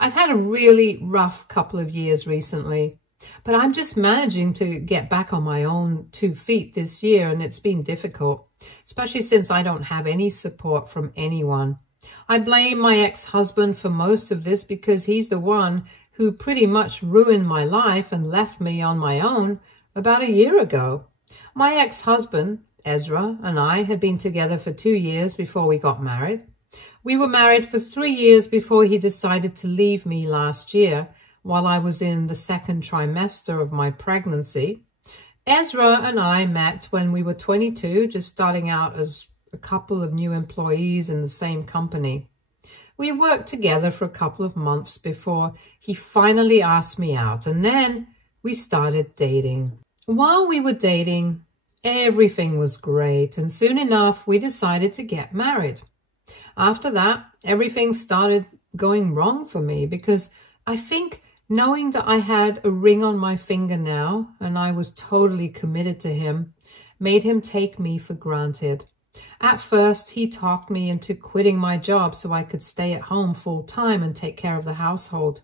I've had a really rough couple of years recently, but I'm just managing to get back on my own 2 feet this year, and it's been difficult, especially since I don't have any support from anyone. I blame my ex-husband for most of this because he's the one who pretty much ruined my life and left me on my own about a year ago. My ex-husband, Ezra, and I had been together for 2 years before we got married. We were married for 3 years before he decided to leave me last year while I was in the second trimester of my pregnancy. Ezra and I met when we were 22, just starting out as a couple of new employees in the same company. We worked together for a couple of months before he finally asked me out, and then we started dating. While we were dating, everything was great, and soon enough, we decided to get married. After that, everything started going wrong for me because I think knowing that I had a ring on my finger now and I was totally committed to him made him take me for granted. At first, he talked me into quitting my job so I could stay at home full time and take care of the household.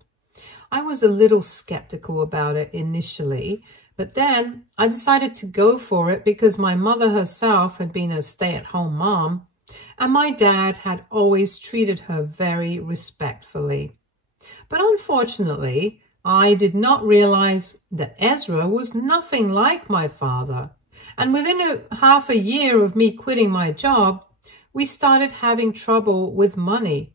I was a little skeptical about it initially, but then I decided to go for it because my mother herself had been a stay-at-home mom, and my dad had always treated her very respectfully. But unfortunately, I did not realize that Ezra was nothing like my father. And within half a year of me quitting my job, we started having trouble with money.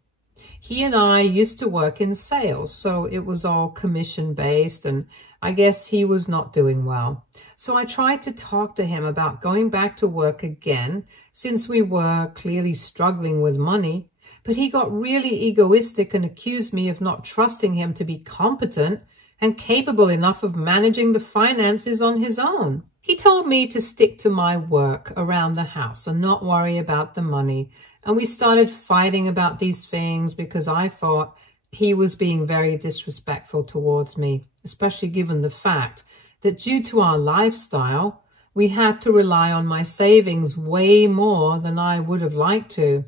He and I used to work in sales, so it was all commission-based, and I guess he was not doing well. So I tried to talk to him about going back to work again, since we were clearly struggling with money, but he got really egoistic and accused me of not trusting him to be competent and capable enough of managing the finances on his own. He told me to stick to my work around the house and not worry about the money. And we started fighting about these things because I thought he was being very disrespectful towards me, especially given the fact that due to our lifestyle, we had to rely on my savings way more than I would have liked to.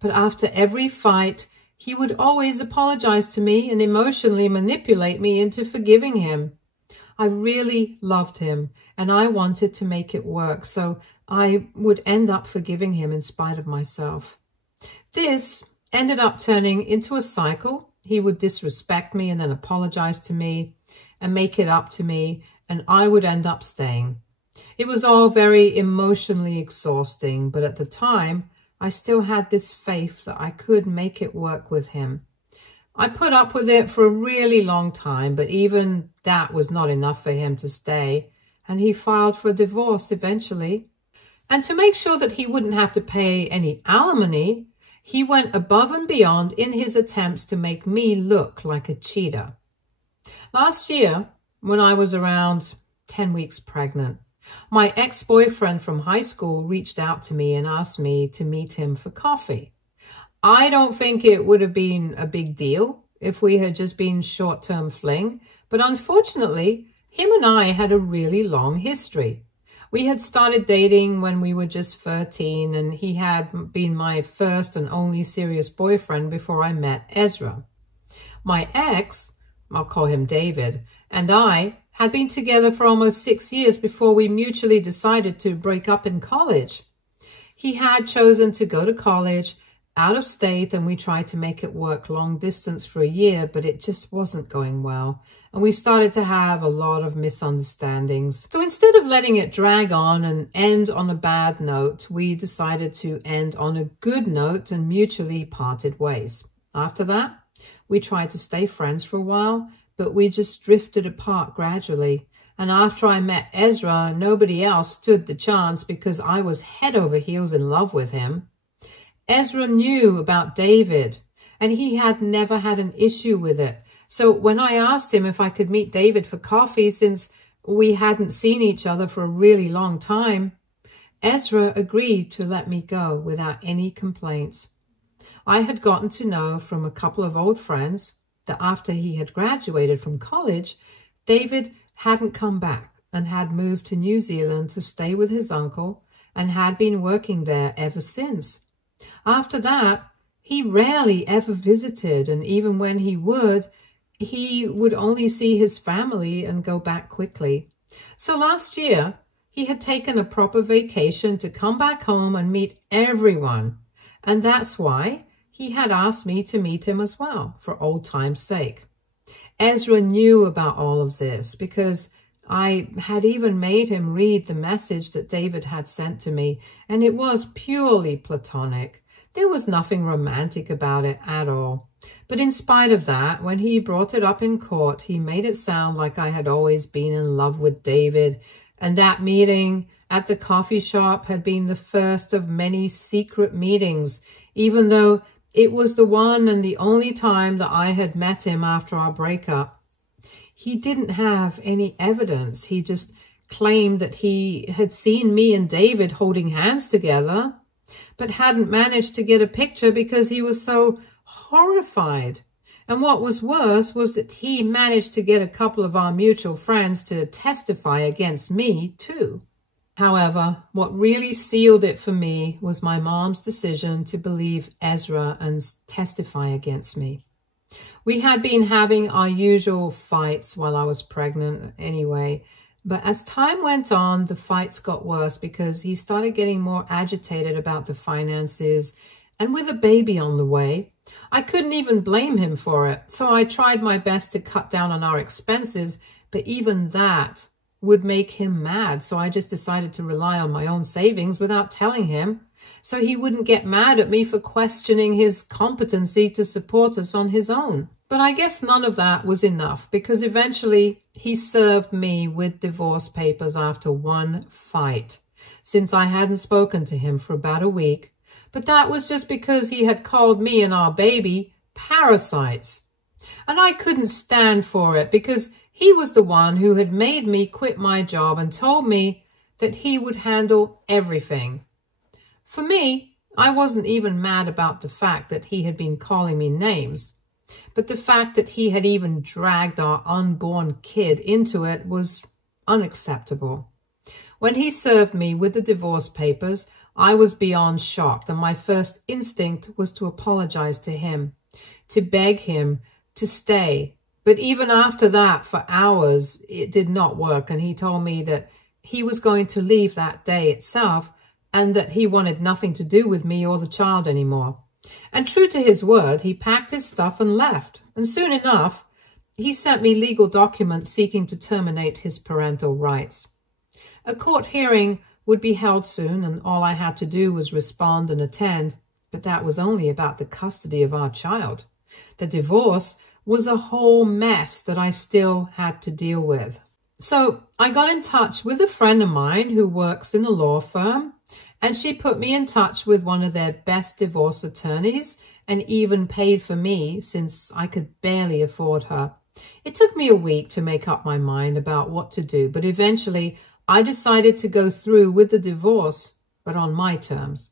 But after every fight, he would always apologize to me and emotionally manipulate me into forgiving him. I really loved him and I wanted to make it work, so I would end up forgiving him in spite of myself. This ended up turning into a cycle. He would disrespect me and then apologize to me and make it up to me, and I would end up staying. It was all very emotionally exhausting, but at the time, I still had this faith that I could make it work with him. I put up with it for a really long time, but even that was not enough for him to stay, and he filed for divorce eventually. And to make sure that he wouldn't have to pay any alimony, he went above and beyond in his attempts to make me look like a cheater. Last year, when I was around 10 weeks pregnant, my ex-boyfriend from high school reached out to me and asked me to meet him for coffee. I don't think it would have been a big deal if we had just been short-term fling, but unfortunately, him and I had a really long history. We had started dating when we were just 13, and he had been my first and only serious boyfriend before I met Ezra. My ex, I'll call him David, and I had been together for almost 6 years before we mutually decided to break up in college. He had chosen to go to college out of state, and we tried to make it work long distance for a year, but it just wasn't going well. And we started to have a lot of misunderstandings. So instead of letting it drag on and end on a bad note, we decided to end on a good note and mutually parted ways. After that, we tried to stay friends for a while, but we just drifted apart gradually. And after I met Ezra, nobody else stood the chance because I was head over heels in love with him. Ezra knew about David, and he had never had an issue with it. So when I asked him if I could meet David for coffee, since we hadn't seen each other for a really long time, Ezra agreed to let me go without any complaints. I had gotten to know from a couple of old friends that after he had graduated from college, David hadn't come back and had moved to New Zealand to stay with his uncle and had been working there ever since. After that, He rarely ever visited, and even when he would only see his family and go back quickly. So last year, he had taken a proper vacation to come back home and meet everyone. And that's why he had asked me to meet him as well, for old time's sake. Ezra knew about all of this because I had even made him read the message that David had sent to me, and it was purely platonic. There was nothing romantic about it at all. But in spite of that, when he brought it up in court, he made it sound like I had always been in love with David, and that meeting at the coffee shop had been the first of many secret meetings, even though it was the one and the only time that I had met him after our breakup. He didn't have any evidence. He just claimed that he had seen me and David holding hands together, but hadn't managed to get a picture because he was so horrified. And what was worse was that he managed to get a couple of our mutual friends to testify against me too. However, what really sealed it for me was my mom's decision to believe Ezra and testify against me. We had been having our usual fights while I was pregnant anyway, but as time went on, the fights got worse because he started getting more agitated about the finances, and with a baby on the way, I couldn't even blame him for it. So I tried my best to cut down on our expenses, but even that would make him mad. So I just decided to rely on my own savings without telling him, so he wouldn't get mad at me for questioning his competency to support us on his own. But I guess none of that was enough, because eventually he served me with divorce papers after one fight, since I hadn't spoken to him for about a week. But that was just because he had called me and our baby parasites. And I couldn't stand for it, because he was the one who had made me quit my job and told me that he would handle everything. For me, I wasn't even mad about the fact that he had been calling me names, but the fact that he had even dragged our unborn kid into it was unacceptable. When he served me with the divorce papers, I was beyond shocked, and my first instinct was to apologize to him, to beg him to stay. But even after that, for hours, it did not work, and he told me that he was going to leave that day itself and that he wanted nothing to do with me or the child anymore. And true to his word, he packed his stuff and left. And soon enough, he sent me legal documents seeking to terminate his parental rights. A court hearing would be held soon, and all I had to do was respond and attend, but that was only about the custody of our child. The divorce was a whole mess that I still had to deal with. So I got in touch with a friend of mine who works in a law firm, and she put me in touch with one of their best divorce attorneys and even paid for me since I could barely afford her. It took me a week to make up my mind about what to do, but eventually I decided to go through with the divorce, but on my terms.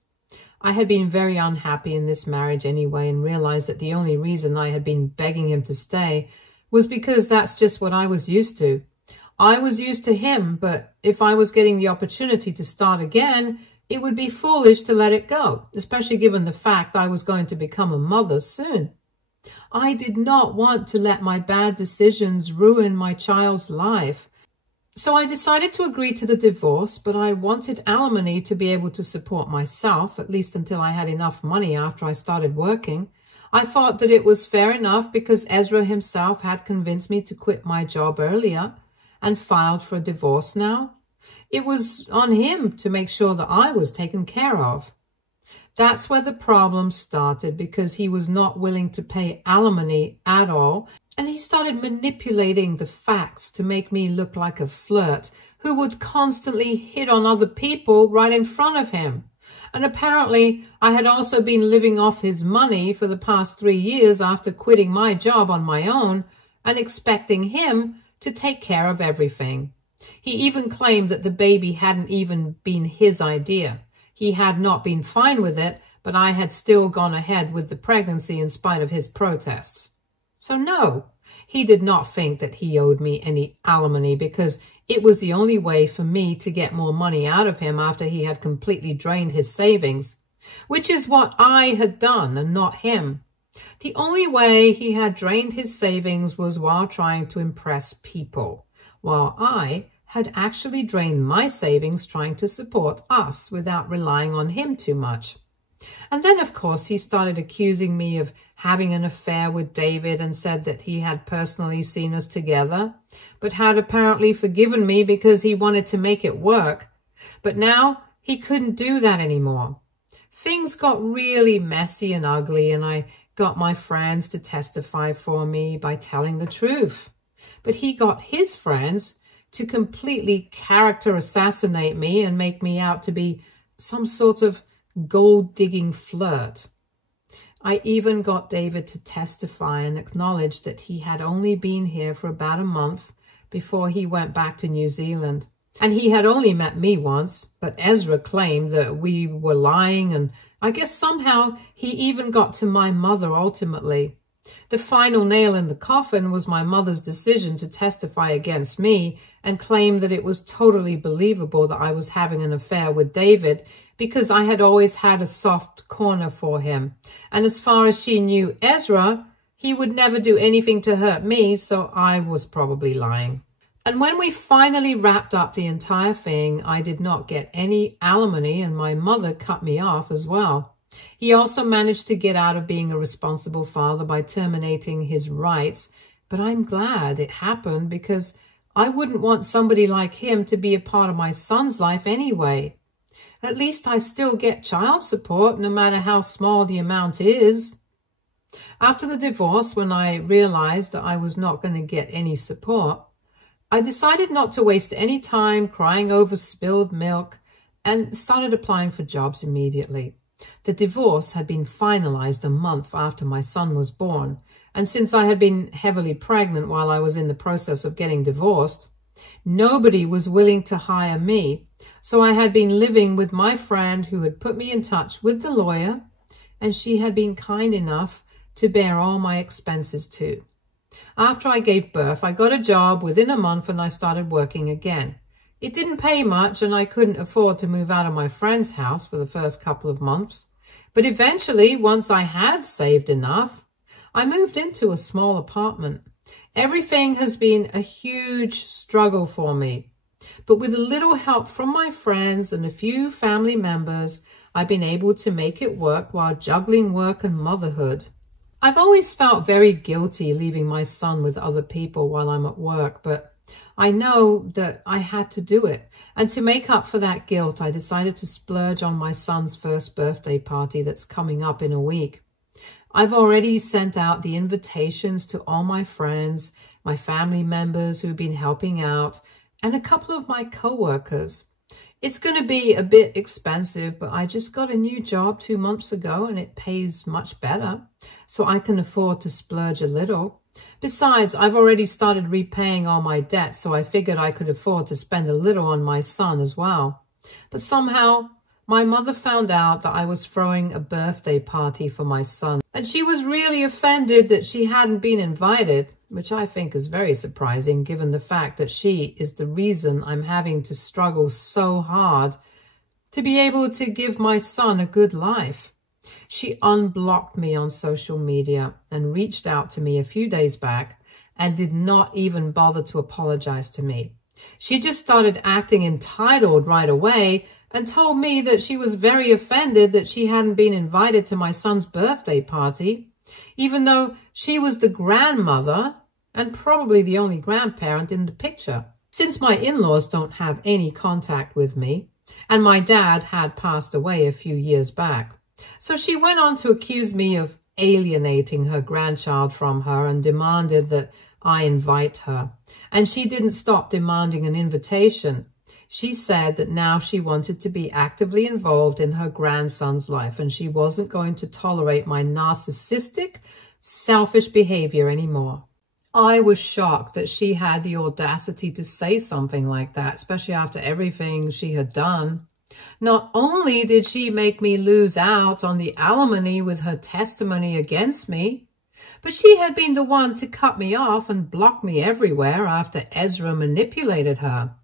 I had been very unhappy in this marriage anyway, and realized that the only reason I had been begging him to stay was because that's just what I was used to. I was used to him, but if I was getting the opportunity to start again, it would be foolish to let it go, especially given the fact I was going to become a mother soon. I did not want to let my bad decisions ruin my child's life. So I decided to agree to the divorce, but I wanted alimony to be able to support myself, at least until I had enough money after I started working. I thought that it was fair enough because Ezra himself had convinced me to quit my job earlier and filed for a divorce now. It was on him to make sure that I was taken care of. That's where the problem started, because he was not willing to pay alimony at all, and he started manipulating the facts to make me look like a flirt who would constantly hit on other people right in front of him. And apparently I had also been living off his money for the past 3 years after quitting my job on my own and expecting him to take care of everything. He even claimed that the baby hadn't even been his idea. He had not been fine with it, but I had still gone ahead with the pregnancy in spite of his protests. So no, he did not think that he owed me any alimony, because it was the only way for me to get more money out of him after he had completely drained his savings. which is what I had done and not him. The only way he had drained his savings was while trying to impress people, while I had actually drained my savings trying to support us without relying on him too much. And then, of course, he started accusing me of having an affair with David and said that he had personally seen us together, but had apparently forgiven me because he wanted to make it work. But now he couldn't do that anymore. Things got really messy and ugly, and I got my friends to testify for me by telling the truth. But he got his friends to completely character assassinate me and make me out to be some sort of gold-digging flirt. I even got David to testify and acknowledge that he had only been here for about a month before he went back to New Zealand. And he had only met me once, but Ezra claimed that we were lying, and I guess somehow he even got to my mother ultimately. The final nail in the coffin was my mother's decision to testify against me and claim that it was totally believable that I was having an affair with David because I had always had a soft corner for him. And as far as she knew Ezra, he would never do anything to hurt me, so I was probably lying. And when we finally wrapped up the entire thing, I did not get any alimony, and my mother cut me off as well. He also managed to get out of being a responsible father by terminating his rights, but I'm glad it happened because I wouldn't want somebody like him to be a part of my son's life anyway. At least I still get child support, no matter how small the amount is. After the divorce, when I realized that I was not going to get any support, I decided not to waste any time crying over spilled milk and started applying for jobs immediately. The divorce had been finalized a month after my son was born, and since I had been heavily pregnant while I was in the process of getting divorced, nobody was willing to hire me, so I had been living with my friend who had put me in touch with the lawyer, and she had been kind enough to bear all my expenses too. After I gave birth, I got a job within a month and I started working again. It didn't pay much and I couldn't afford to move out of my friend's house for the first couple of months. But eventually, once I had saved enough, I moved into a small apartment. Everything has been a huge struggle for me. But with a little help from my friends and a few family members, I've been able to make it work while juggling work and motherhood. I've always felt very guilty leaving my son with other people while I'm at work, but I know that I had to do it. And to make up for that guilt, I decided to splurge on my son's first birthday party that's coming up in a week. I've already sent out the invitations to all my friends, my family members who've been helping out, and a couple of my co-workers. It's going to be a bit expensive, but I just got a new job 2 months ago and it pays much better, so I can afford to splurge a little. Besides, I've already started repaying all my debt, so I figured I could afford to spend a little on my son as well. But somehow, my mother found out that I was throwing a birthday party for my son, and she was really offended that she hadn't been invited, which I think is very surprising given the fact that she is the reason I'm having to struggle so hard to be able to give my son a good life. She unblocked me on social media and reached out to me a few days back and did not even bother to apologize to me. She just started acting entitled right away and told me that she was very offended that she hadn't been invited to my son's birthday party, even though she was the grandmother and probably the only grandparent in the picture. Since my in-laws don't have any contact with me, and my dad had passed away a few years back, so she went on to accuse me of alienating her grandchild from her and demanded that I invite her. And she didn't stop demanding an invitation. She said that now she wanted to be actively involved in her grandson's life and she wasn't going to tolerate my narcissistic, selfish behavior anymore. I was shocked that she had the audacity to say something like that, especially after everything she had done. Not only did she make me lose out on the alimony with her testimony against me, but she had been the one to cut me off and block me everywhere after Ezra manipulated her.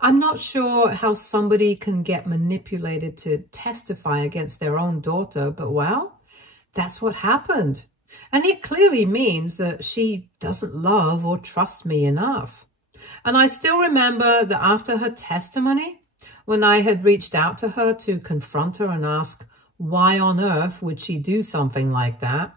I'm not sure how somebody can get manipulated to testify against their own daughter, but well, that's what happened. And it clearly means that she doesn't love or trust me enough. And I still remember that after her testimony, when I had reached out to her to confront her and ask why on earth would she do something like that,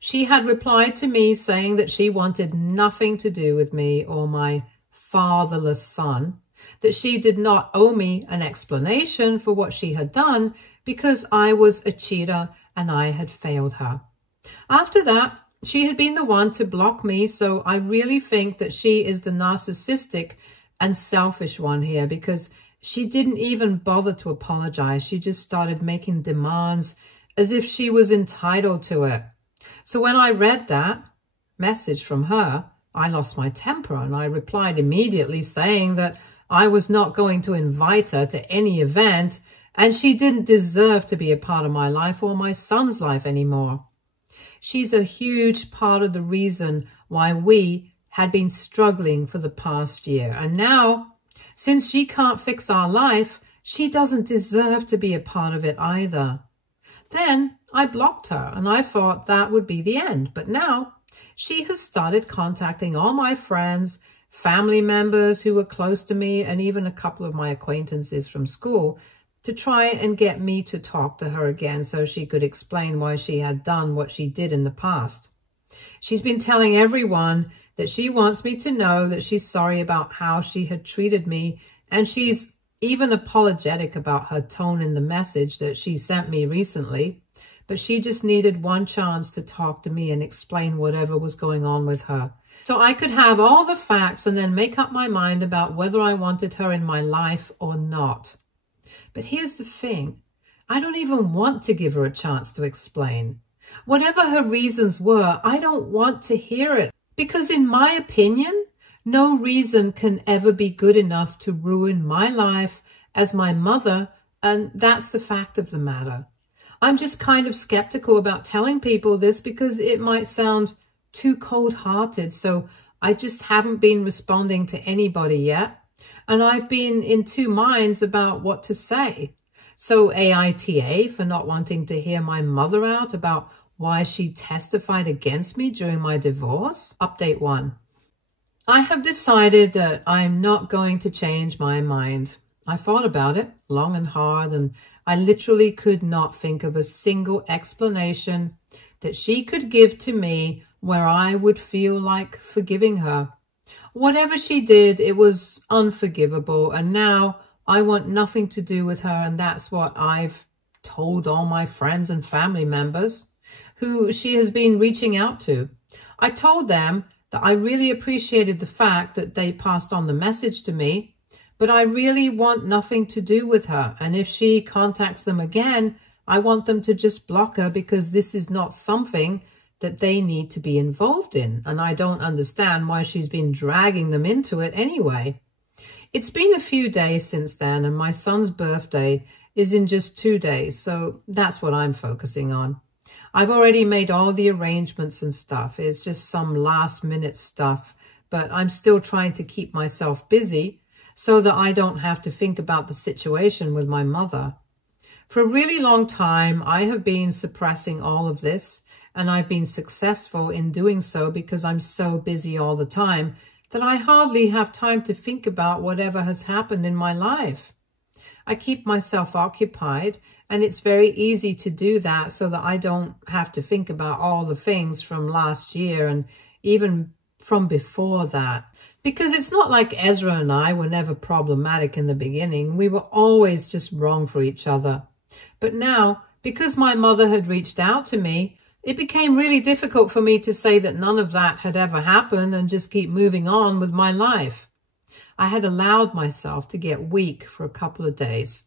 she had replied to me saying that she wanted nothing to do with me or my fatherless son, that she did not owe me an explanation for what she had done because I was a cheater and I had failed her. After that, she had been the one to block me, so I really think that she is the narcissistic and selfish one here, because she didn't even bother to apologize. She just started making demands as if she was entitled to it. So when I read that message from her, I lost my temper and I replied immediately saying that I was not going to invite her to any event and she didn't deserve to be a part of my life or my son's life anymore. She's a huge part of the reason why we had been struggling for the past year. And now, since she can't fix our life, she doesn't deserve to be a part of it either. Then I blocked her and I thought that would be the end. But now she has started contacting all my friends, family members who were close to me, and even a couple of my acquaintances from school to try and get me to talk to her again so she could explain why she had done what she did in the past. She's been telling everyone that she wants me to know that she's sorry about how she had treated me, and she's even apologetic about her tone in the message that she sent me recently, but she just needed one chance to talk to me and explain whatever was going on with her, so I could have all the facts and then make up my mind about whether I wanted her in my life or not. But here's the thing, I don't even want to give her a chance to explain. Whatever her reasons were, I don't want to hear it, because in my opinion, no reason can ever be good enough to ruin my life as my mother, and that's the fact of the matter. I'm just kind of skeptical about telling people this because it might sound too cold-hearted, so I just haven't been responding to anybody yet, and I've been in two minds about what to say. So AITA for not wanting to hear my mother out about why she testified against me during my divorce. Update 1. I have decided that I'm not going to change my mind. I thought about it long and hard, and I literally could not think of a single explanation that she could give to me where I would feel like forgiving her. Whatever she did, it was unforgivable, and now I want nothing to do with her, and that's what I've told all my friends and family members who she has been reaching out to. I told them that I really appreciated the fact that they passed on the message to me, but I really want nothing to do with her, and if she contacts them again, I want them to just block her, because this is not something that they need to be involved in, and I don't understand why she's been dragging them into it anyway. It's been a few days since then, and my son's birthday is in just 2 days, so that's what I'm focusing on. I've already made all the arrangements and stuff. It's just some last-minute stuff, but I'm still trying to keep myself busy so that I don't have to think about the situation with my mother. For a really long time, I have been suppressing all of this, and I've been successful in doing so because I'm so busy all the time that I hardly have time to think about whatever has happened in my life. I keep myself occupied, and it's very easy to do that so that I don't have to think about all the things from last year and even from before that. Because it's not like Ezra and I were never problematic in the beginning. We were always just wrong for each other. But now, because my mother had reached out to me, it became really difficult for me to say that none of that had ever happened and just keep moving on with my life. I had allowed myself to get weak for a couple of days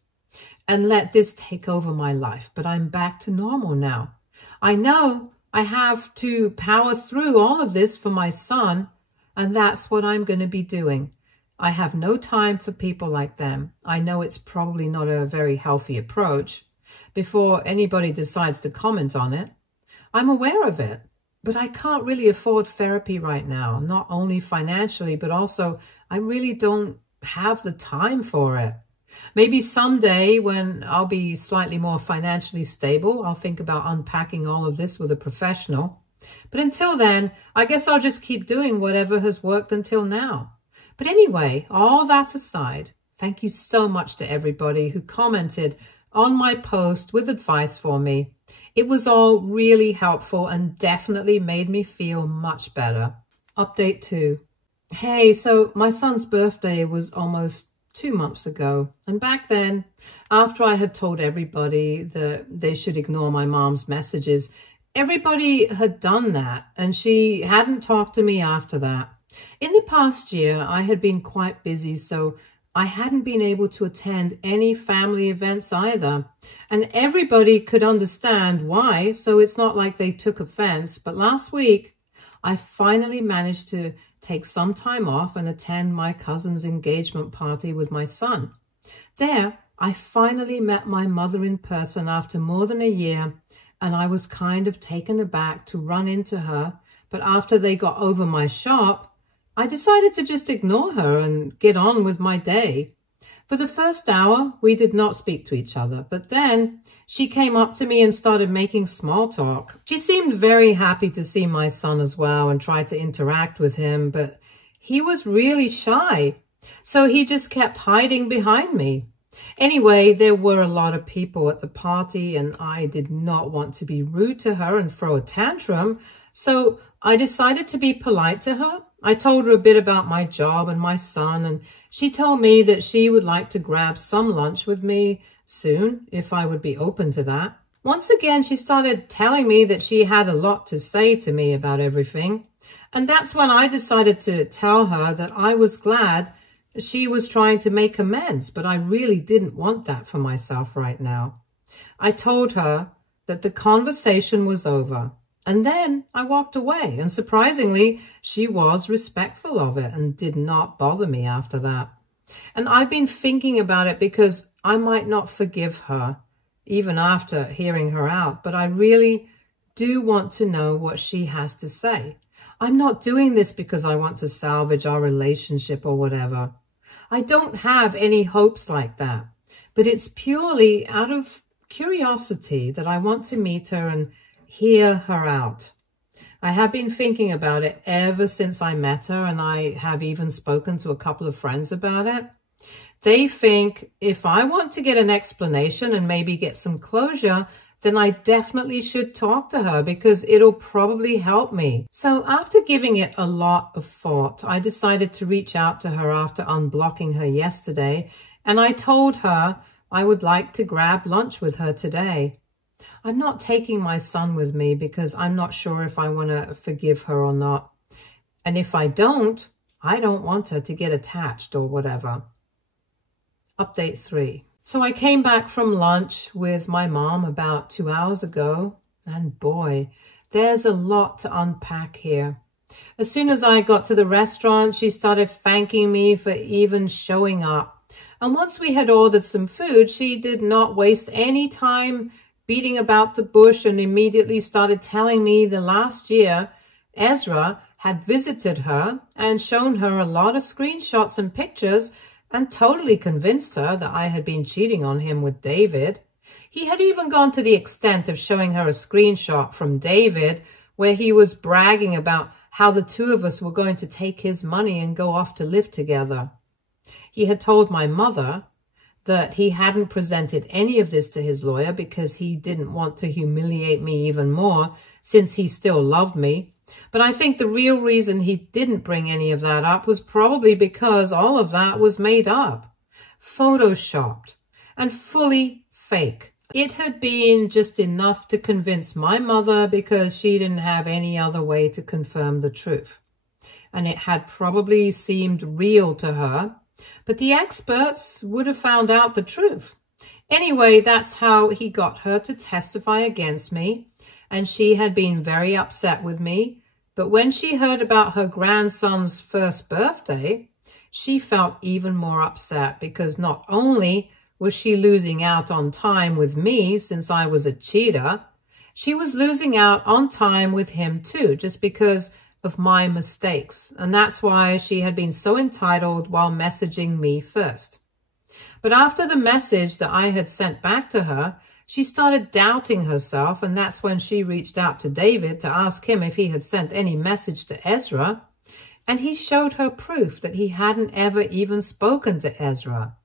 and let this take over my life, but I'm back to normal now. I know I have to power through all of this for my son, and that's what I'm going to be doing. I have no time for people like them. I know it's probably not a very healthy approach. Before anybody decides to comment on it, I'm aware of it, but I can't really afford therapy right now, not only financially, but also I really don't have the time for it. Maybe someday when I'll be slightly more financially stable, I'll think about unpacking all of this with a professional. But until then, I guess I'll just keep doing whatever has worked until now. But anyway, all that aside, thank you so much to everybody who commented on my post with advice for me. It was all really helpful and definitely made me feel much better. Update 2. Hey, so my son's birthday was almost 2 months ago. And back then, after I had told everybody that they should ignore my mom's messages, everybody had done that, and she hadn't talked to me after that. In the past year, I had been quite busy, so I hadn't been able to attend any family events either. And everybody could understand why, so it's not like they took offense. But last week, I finally managed to take some time off and attend my cousin's engagement party with my son. There, I finally met my mother in person after more than a year, and I was kind of taken aback to run into her. But after they got over my shop, I decided to just ignore her and get on with my day. For the first hour, we did not speak to each other, but then she came up to me and started making small talk. She seemed very happy to see my son as well and tried to interact with him, but he was really shy, so he just kept hiding behind me. Anyway, there were a lot of people at the party, and I did not want to be rude to her and throw a tantrum, so I decided to be polite to her. I told her a bit about my job and my son, and she told me that she would like to grab some lunch with me soon, if I would be open to that. Once again, she started telling me that she had a lot to say to me about everything, and that's when I decided to tell her that I was glad she was trying to make amends, but I really didn't want that for myself right now. I told her that the conversation was over, and then I walked away, and surprisingly, she was respectful of it and did not bother me after that. And I've been thinking about it because I might not forgive her, even after hearing her out, but I really do want to know what she has to say. I'm not doing this because I want to salvage our relationship or whatever. I don't have any hopes like that, but it's purely out of curiosity that I want to meet her and hear her out. I have been thinking about it ever since I met her, and I have even spoken to a couple of friends about it. They think if I want to get an explanation and maybe get some closure, then I definitely should talk to her because it'll probably help me. So after giving it a lot of thought, I decided to reach out to her after unblocking her yesterday, and I told her I would like to grab lunch with her today. I'm not taking my son with me because I'm not sure if I want to forgive her or not. And if I don't want her to get attached or whatever. Update 3. So I came back from lunch with my mom about 2 hours ago, and boy, there's a lot to unpack here. As soon as I got to the restaurant, she started thanking me for even showing up. And once we had ordered some food, she did not waste any time beating about the bush and immediately started telling me the last year Ezra had visited her and shown her a lot of screenshots and pictures and totally convinced her that I had been cheating on him with David. He had even gone to the extent of showing her a screenshot from David where he was bragging about how the two of us were going to take his money and go off to live together. He had told my mother that he hadn't presented any of this to his lawyer because he didn't want to humiliate me even more since he still loved me. But I think the real reason he didn't bring any of that up was probably because all of that was made up, photoshopped, and fully fake. It had been just enough to convince my mother because she didn't have any other way to confirm the truth. And it had probably seemed real to her, but the experts would have found out the truth. Anyway, that's how he got her to testify against me, and she had been very upset with me. But when she heard about her grandson's first birthday, she felt even more upset because not only was she losing out on time with me since I was a cheater, she was losing out on time with him too, just because of my mistakes, and that's why she had been so entitled while messaging me first. But after the message that I had sent back to her, she started doubting herself, and that's when she reached out to David to ask him if he had sent any message to Ezra, and he showed her proof that he hadn't ever even spoken to Ezra.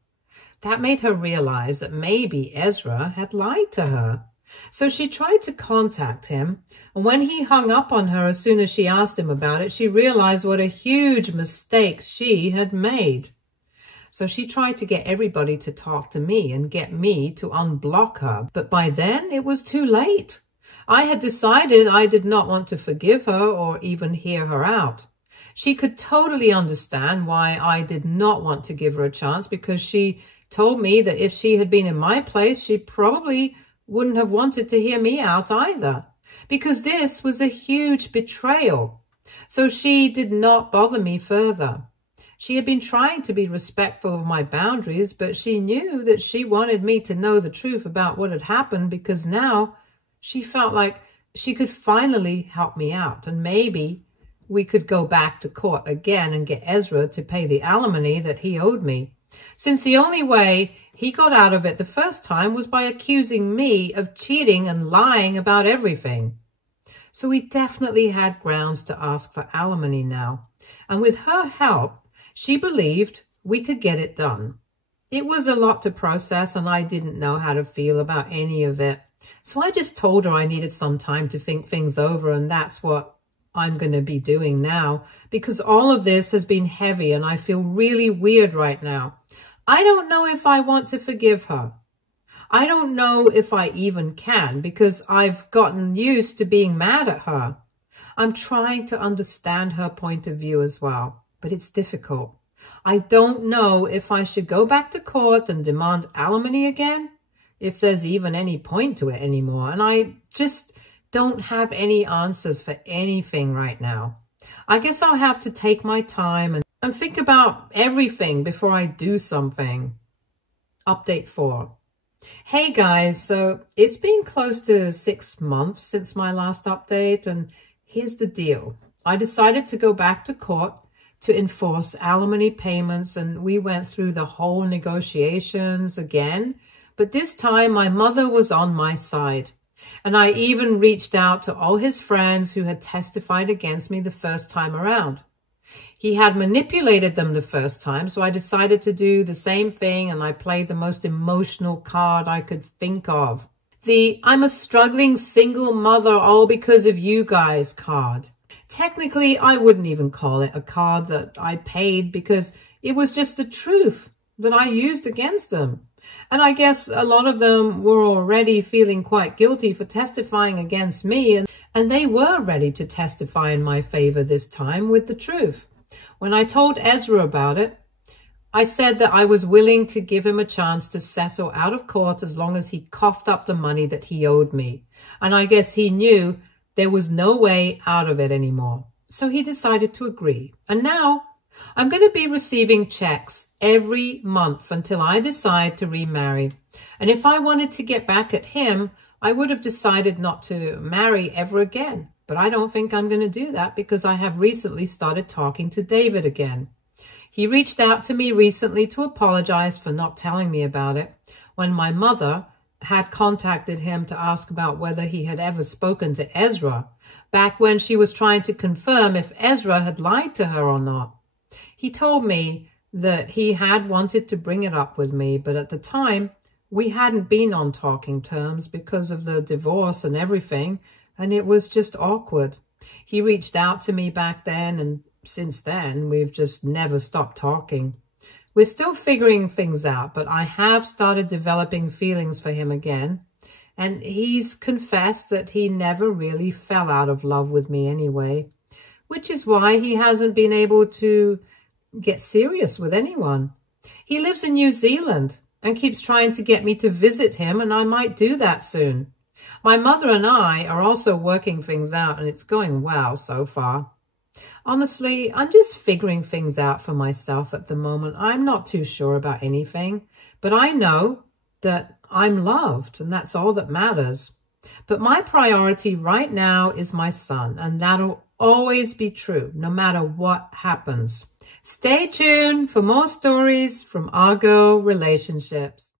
That made her realize that maybe Ezra had lied to her. So she tried to contact him, and when he hung up on her as soon as she asked him about it, she realized what a huge mistake she had made. So she tried to get everybody to talk to me and get me to unblock her. But by then, it was too late. I had decided I did not want to forgive her or even hear her out. She could totally understand why I did not want to give her a chance, because she told me that if she had been in my place, she probably wouldn't have wanted to hear me out either, because this was a huge betrayal. So she did not bother me further. She had been trying to be respectful of my boundaries, but she knew that she wanted me to know the truth about what had happened, because now she felt like she could finally help me out, and maybe we could go back to court again and get Ezra to pay the alimony that he owed me, since the only way he got out of it the first time was by accusing me of cheating and lying about everything. So we definitely had grounds to ask for alimony now, and with her help, she believed we could get it done. It was a lot to process, and I didn't know how to feel about any of it. So I just told her I needed some time to think things over, and that's what I'm going to be doing now, because all of this has been heavy and I feel really weird right now. I don't know if I want to forgive her. I don't know if I even can, because I've gotten used to being mad at her. I'm trying to understand her point of view as well, but it's difficult. I don't know if I should go back to court and demand alimony again, if there's even any point to it anymore, and I just don't have any answers for anything right now. I guess I'll have to take my time and think about everything before I do something. Update 4. Hey guys, so it's been close to 6 months since my last update, and here's the deal. I decided to go back to court to enforce alimony payments, and we went through the whole negotiations again, but this time my mother was on my side. And I even reached out to all his friends who had testified against me the first time around. He had manipulated them the first time, so I decided to do the same thing, and I played the most emotional card I could think of. The "I'm a struggling single mother all because of you guys" card. Technically, I wouldn't even call it a card that I paid, because it was just the truth that I used against them. And I guess a lot of them were already feeling quite guilty for testifying against me, and they were ready to testify in my favor this time with the truth. When I told Ezra about it, I said that I was willing to give him a chance to settle out of court as long as he coughed up the money that he owed me. And I guess he knew there was no way out of it anymore. So he decided to agree. And now I'm going to be receiving checks every month until I decide to remarry. And if I wanted to get back at him, I would have decided not to marry ever again. But I don't think I'm going to do that, because I have recently started talking to David again. He reached out to me recently to apologize for not telling me about it, when my mother had contacted him to ask about whether he had ever spoken to Ezra, back when she was trying to confirm if Ezra had lied to her or not. He told me that he had wanted to bring it up with me, but at the time, we hadn't been on talking terms because of the divorce and everything, and it was just awkward. He reached out to me back then, and since then, we've just never stopped talking. We're still figuring things out, but I have started developing feelings for him again, and he's confessed that he never really fell out of love with me anyway, which is why he hasn't been able to get serious with anyone. He lives in New Zealand and keeps trying to get me to visit him, and I might do that soon. My mother and I are also working things out, and it's going well so far. Honestly, I'm just figuring things out for myself at the moment. I'm not too sure about anything, but I know that I'm loved, and that's all that matters. But my priority right now is my son, and that'll always be true, no matter what happens. Stay tuned for more stories from Argo Relationships.